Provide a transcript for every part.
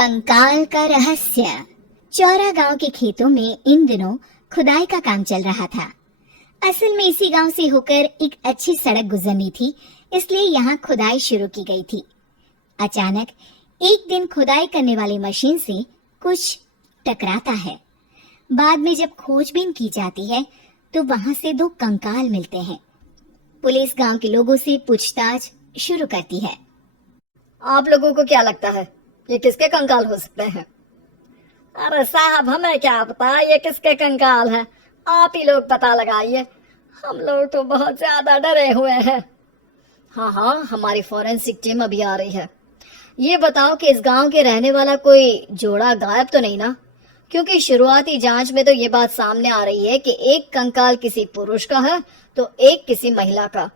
कंकाल का रहस्य। चौरा गांव के खेतों में इन दिनों खुदाई का काम चल रहा था। असल में इसी गांव से होकर एक अच्छी सड़क गुजरनी थी, इसलिए यहाँ खुदाई शुरू की गई थी। अचानक एक दिन खुदाई करने वाली मशीन से कुछ टकराता है। बाद में जब खोजबीन की जाती है तो वहां से दो कंकाल मिलते हैं। पुलिस गांव के लोगों से पूछताछ शुरू करती है। आप लोगों को क्या लगता है ये किसके कंकाल हो सकते हैं? अरे साहब, हमें क्या पता ये किसके कंकाल है, आप ही लोग पता लगाइए। हम लोग तो बहुत ज्यादा डरे हुए हैं। हाँ हाँ, हमारी फॉरेंसिक टीम अभी आ रही है। ये बताओ कि इस गांव के रहने वाला कोई जोड़ा गायब तो नहीं ना? क्योंकि शुरुआती जांच में तो ये बात सामने आ रही है कि एक कंकाल किसी पुरुष का है तो एक किसी महिला का।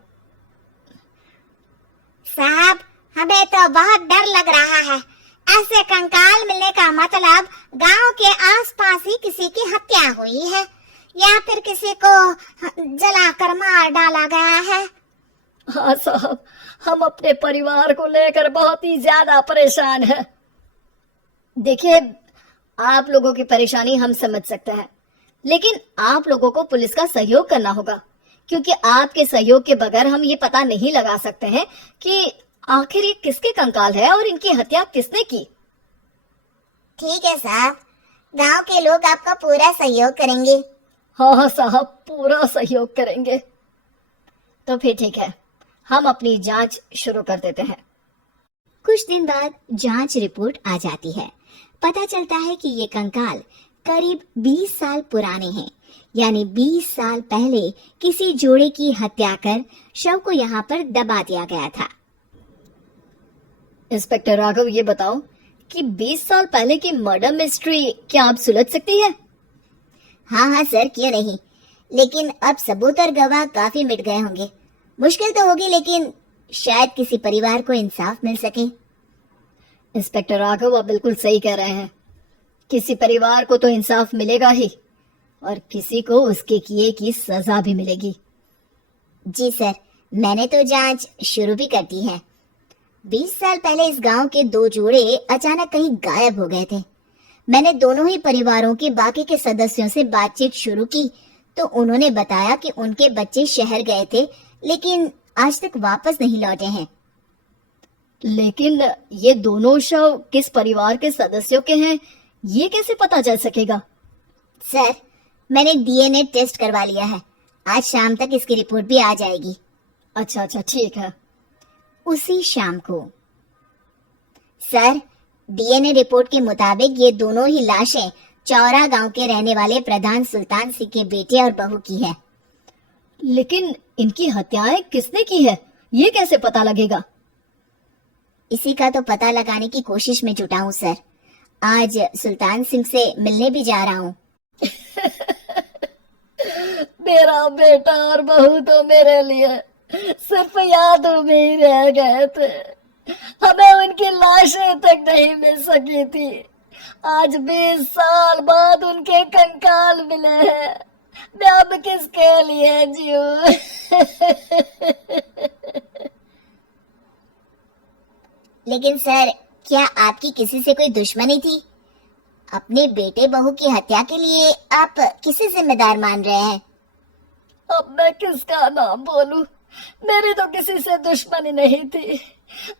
साहब, हमें तो बहुत डर लग रहा है। ऐसे कंकाल मिलने का मतलब गांव के आसपास ही किसी की हत्या हुई है या फिर किसी को जलाकर मार डाला गया है। हाँ साहब, हम अपने परिवार को लेकर बहुत ही ज्यादा परेशान हैं। देखिए, आप लोगों की परेशानी हम समझ सकते हैं, लेकिन आप लोगों को पुलिस का सहयोग करना होगा, क्योंकि आपके सहयोग के बगैर हम ये पता नहीं लगा सकते हैं कि आखिर ये किसके कंकाल है और इनकी हत्या किसने की। ठीक है साहब, गांव के लोग आपका पूरा सहयोग करेंगे। हाँ हाँ साहब, पूरा सहयोग करेंगे। तो फिर ठीक है, हम अपनी जांच शुरू कर देते हैं। कुछ दिन बाद जांच रिपोर्ट आ जाती है। पता चलता है कि ये कंकाल करीब 20 साल पुराने हैं, यानी 20 साल पहले किसी जोड़े की हत्या कर शव को यहाँ पर दबा दिया गया था। इंस्पेक्टर राघव, ये बताओ कि 20 साल पहले की मर्डर मिस्ट्री क्या आप सुलझ सकती है? हाँ हाँ सर, क्यों नहीं, लेकिन अब सबूत और गवाह काफी मिट गए होंगे। मुश्किल तो होगी, लेकिन शायद किसी परिवार को इंसाफ मिल सके। इंस्पेक्टर राघव, आप बिल्कुल सही कह रहे हैं। किसी परिवार को तो इंसाफ मिलेगा ही और किसी को उसके किए की सजा भी मिलेगी। जी सर, मैंने तो जांच शुरू भी कर दी है। 20 साल पहले इस गांव के दो जोड़े अचानक कहीं गायब हो गए थे। मैंने दोनों ही परिवारों के बाकी के सदस्यों से बातचीत शुरू की तो उन्होंने बताया कि उनके बच्चे शहर गए थे, लेकिन आज तक वापस नहीं लौटे हैं। लेकिन ये दोनों शव किस परिवार के सदस्यों के हैं, ये कैसे पता चल सकेगा? सर, मैंने डीएनए टेस्ट करवा लिया है। आज शाम तक इसकी रिपोर्ट भी आ जाएगी। अच्छा अच्छा, ठीक है। उसी शाम को सर, डीएनए रिपोर्ट के मुताबिक ये दोनों ही लाशें चौरा गांव के रहने वाले प्रधान सुल्तान सिंह के बेटे और बहू की है। लेकिन इनकी हत्याएं किसने की है, ये कैसे पता लगेगा? इसी का तो पता लगाने की कोशिश में जुटा हूँ सर। आज सुल्तान सिंह से मिलने भी जा रहा हूँ। मेरा बेटा और बहू तो मेरे लिए सिर्फ यादों में ही रह गए थे। हमें उनकी लाशें तक नहीं मिल सकी थी। आज 20 साल बाद उनके कंकाल मिले हैं। मैं अब किसके लिए जीऊं? लेकिन सर, क्या आपकी किसी से कोई दुश्मनी थी? अपने बेटे बहू की हत्या के लिए आप किसे जिम्मेदार मान रहे हैं? अब मैं किसका नाम बोलूं? मेरी तो किसी से दुश्मनी नहीं थी,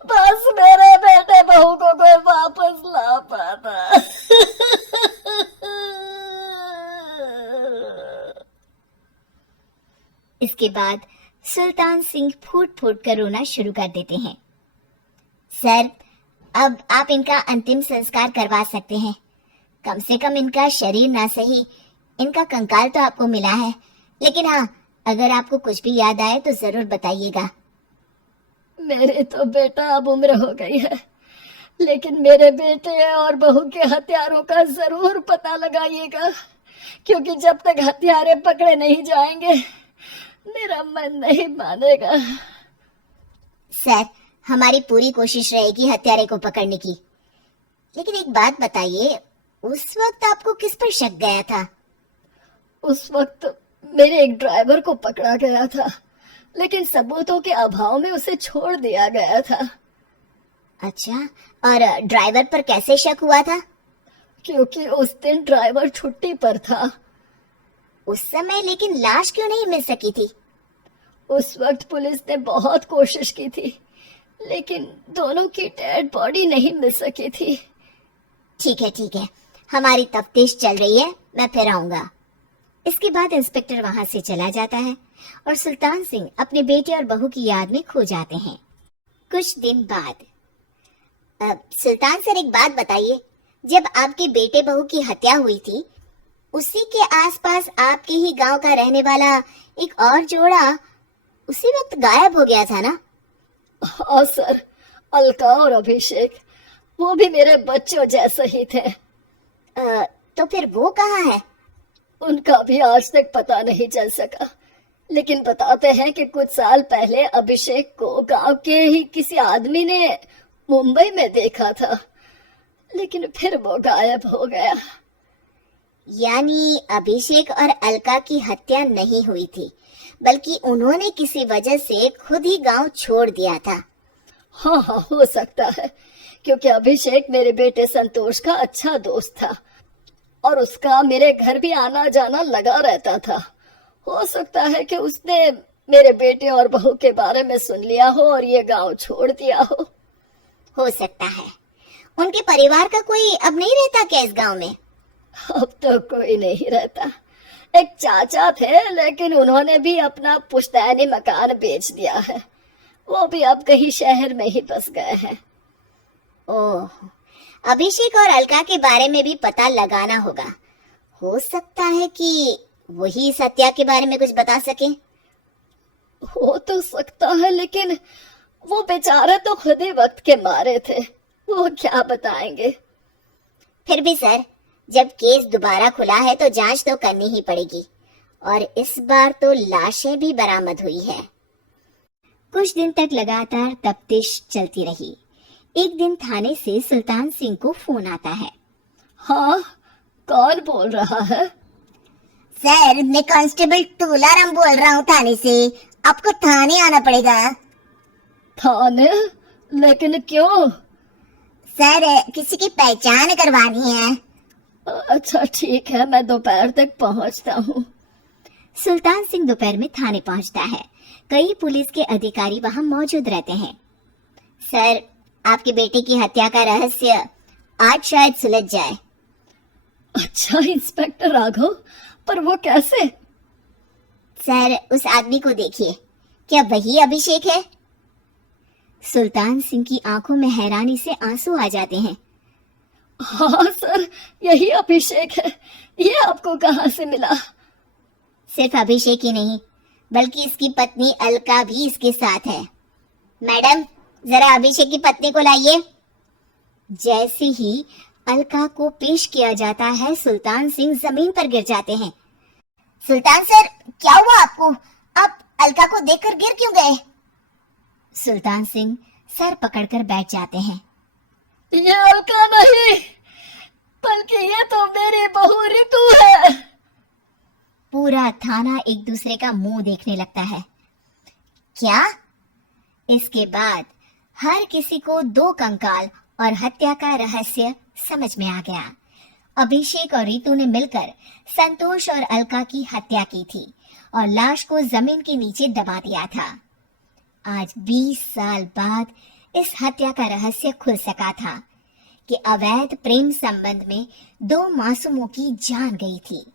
बस मेरे बेटे बहू को कोई वापस ला पाता। इसके बाद सुल्तान सिंह फूट फूट कर रोना शुरू कर देते हैं। सर, अब आप इनका अंतिम संस्कार करवा सकते हैं। कम से कम इनका शरीर ना सही, इनका कंकाल तो आपको मिला है। लेकिन हाँ, अगर आपको कुछ भी याद आए तो जरूर बताइएगा। मेरे तो बेटा अब उम्र हो गई है, लेकिन मेरे बेटे और बहू के हत्यारों का जरूर पता लगाइएगा, क्योंकि जब तक हत्यारे पकड़े नहीं जाएंगे मेरा मन नहीं मानेगा। सर, हमारी पूरी कोशिश रहेगी हत्यारे को पकड़ने की। लेकिन एक बात बताइए, उस वक्त आपको किस पर शक गया था? उस वक्त मेरे एक ड्राइवर को पकड़ा गया था, लेकिन सबूतों के अभाव में उसे छोड़ दिया गया था। अच्छा, और ड्राइवर पर कैसे शक हुआ था? क्योंकि उस दिन ड्राइवर छुट्टी पर था। उस समय लेकिन लाश क्यों नहीं मिल सकी थी? उस वक्त पुलिस ने बहुत कोशिश की थी, लेकिन दोनों की डेड बॉडी नहीं मिल सकी थी। ठीक है, हमारी तफ्तीश चल रही है, मैं फिर आऊंगा। इसके बाद इंस्पेक्टर वहां से चला जाता है और सुल्तान सिंह अपने बेटे और बहू की याद में खो जाते हैं। कुछ दिन बाद, सुल्तान सर एक बात बताइए, जब आपके बेटे बहू की हत्या हुई थी, उसी के आसपास आपके ही गांव का रहने वाला एक और जोड़ा उसी वक्त गायब हो गया था ना? हाँ सर, अलका और अभिषेक, वो भी मेरे बच्चों जैसे ही थे। तो फिर वो कहाँ है? उनका भी आज तक पता नहीं चल सका, लेकिन बताते हैं कि कुछ साल पहले अभिषेक को गांव के ही किसी आदमी ने मुंबई में देखा था, लेकिन फिर वो गायब हो गया। यानी अभिषेक और अलका की हत्या नहीं हुई थी, बल्कि उन्होंने किसी वजह से खुद ही गांव छोड़ दिया था। हाँ, हो सकता है, क्योंकि अभिषेक मेरे बेटे संतोष का अच्छा दोस्त था और उसका मेरे घर भी आना जाना लगा रहता था। हो सकता है कि उसने मेरे बेटे और बहू के बारे में सुन लिया हो और ये गांव छोड़ दिया हो सकता है। उनके परिवार का कोई अब नहीं रहता क्या इस गांव में? अब तो कोई नहीं रहता। एक चाचा थे, लेकिन उन्होंने भी अपना पुश्तैनी मकान बेच दिया है। वो भी अब कहीं शहर में ही बस गए हैं। ओह, अभिषेक और अलका के बारे में भी पता लगाना होगा। हो सकता है कि वही इस हत्या के बारे में कुछ बता सके। हो तो सकता है, लेकिन वो बेचारे तो खुद ही वक्त के मारे थे, वो क्या बताएंगे। फिर भी सर, जब केस दोबारा खुला है तो जांच तो करनी ही पड़ेगी, और इस बार तो लाशें भी बरामद हुई है। कुछ दिन तक लगातार तफ्तीश चलती रही। एक दिन थाने से सुल्तान सिंह को फोन आता है। हाँ, कौन बोल रहा है? सर, मैं कांस्टेबल तूलाराम बोल रहा हूँ थाने से। आपको थाने आना पड़ेगा। थाने? लेकिन क्यों? सर, किसी की पहचान करवानी है। अच्छा ठीक है, मैं दोपहर तक पहुंचता हूँ। सुल्तान सिंह दोपहर में थाने पहुंचता है। कई पुलिस के अधिकारी वहां मौजूद रहते हैं। सर, आपके बेटे की हत्या का रहस्य आज शायद सुलझ जाए। अच्छा इंस्पेक्टर राघव, पर वो कैसे? सर, उस आदमी को देखिए, क्या वही अभिषेक है? सुल्तान सिंह की आंखों में हैरानी से आंसू आ जाते हैं। हाँ सर, यही अभिषेक है। ये आपको कहाँ से मिला? सिर्फ अभिषेक ही नहीं, बल्कि इसकी पत्नी अलका भी इसके साथ है। मैडम, जरा अभिषेक की पत्नी को लाइए। जैसे ही अलका को पेश किया जाता है, सुल्तान सिंह जमीन पर गिर जाते हैं। सुल्तान सर, क्या हुआ आपको? आप अलका को देखकर गिर क्यों गए? सुल्तान सिंह सर पकड़कर बैठ जाते हैं। ये अलका नहीं, बल्कि ये तो मेरी बहू रितु है। पूरा थाना एक दूसरे का मुंह देखने लगता है। क्या? इसके बाद हर किसी को दो कंकाल और हत्या का रहस्य समझ में आ गया। अभिषेक और रितु ने मिलकर संतोष और अलका की हत्या की थी और लाश को जमीन के नीचे दबा दिया था। आज 20 साल बाद इस हत्या का रहस्य खुल सका था कि अवैध प्रेम संबंध में दो मासूमों की जान गई थी।